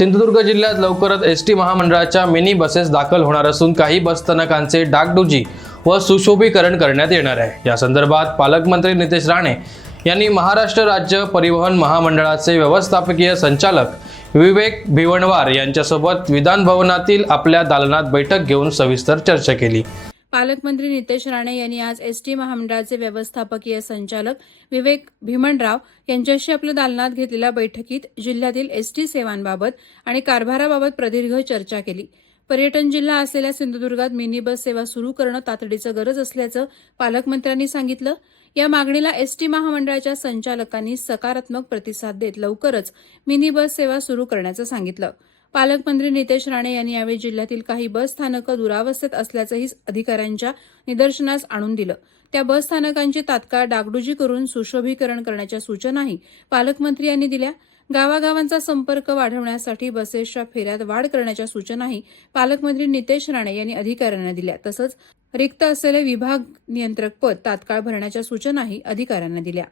सिंधुदुर्ग जिल्ह्यात लवकरच एसटी महामंडळाच्या मिनी बसेस दाखल होणार असून काही बसस्थानकांचे डागडुजी व सुशोभीकरण करण्यात येणार आहे। या संदर्भात पालकमंत्री नितेश राणे यांनी महाराष्ट्र राज्य परिवहन महामंडळाचे व्यवस्थापकीय संचालक विवेक भिवणवार यांच्यासोबत विधान भवनातील आपल्या दालनात बैठक घेऊन सविस्तर चर्चा केली। पालकमंत्री नितेश राणे यांनी आज एसटी महामंडळाचे व्यवस्थापकीय संचालक विवेक भीमणराव यांच्याशी आपल्या दालनात घेतलेल्या बैठकीत जिल्ह्यातील एसटी सेवांबाबत आणि कारभाराबाबत प्रदीर्घ चर्चा केली। पर्यटन जिल्हा असलेल्या सिंधुदुर्गात मिनी बस सेवा सुरू करणं तातडीचं गरज असल्याचं पालकमंत्र्यांनी सांगितलं। या मागणीला एसटी महामंडळाच्या संचालकांनी सकारात्मक प्रतिसाद देत लवकरच मिनी बस सेवा सुरू करण्याचं सांगितलं। पालकमंत्री नितेश राणे यांनी यावेळी जिल्ह्यातील काही बस स्थानकं दुरावस्थेत असल्याचंही अधिकाऱ्यांच्या निदर्शनास आणून दिलं। त्या बस स्थानकांची तात्काळ डागडुजी करून सुशोभीकरण करण्याच्या सूचनाही पालकमंत्री यांनी दिल्या। गावागावांचा संपर्क वाढवण्यासाठी बसेसच्या फेऱ्यात वाढ करण्याच्या सूचनाही पालकमंत्री नितेश राणे यांनी अधिकाऱ्यांना दिल्या। तसंच रिक्त असलेले विभाग नियंत्रक पद तात्काळ भरण्याच्या सूचनाही अधिकाऱ्यांना दिल्या।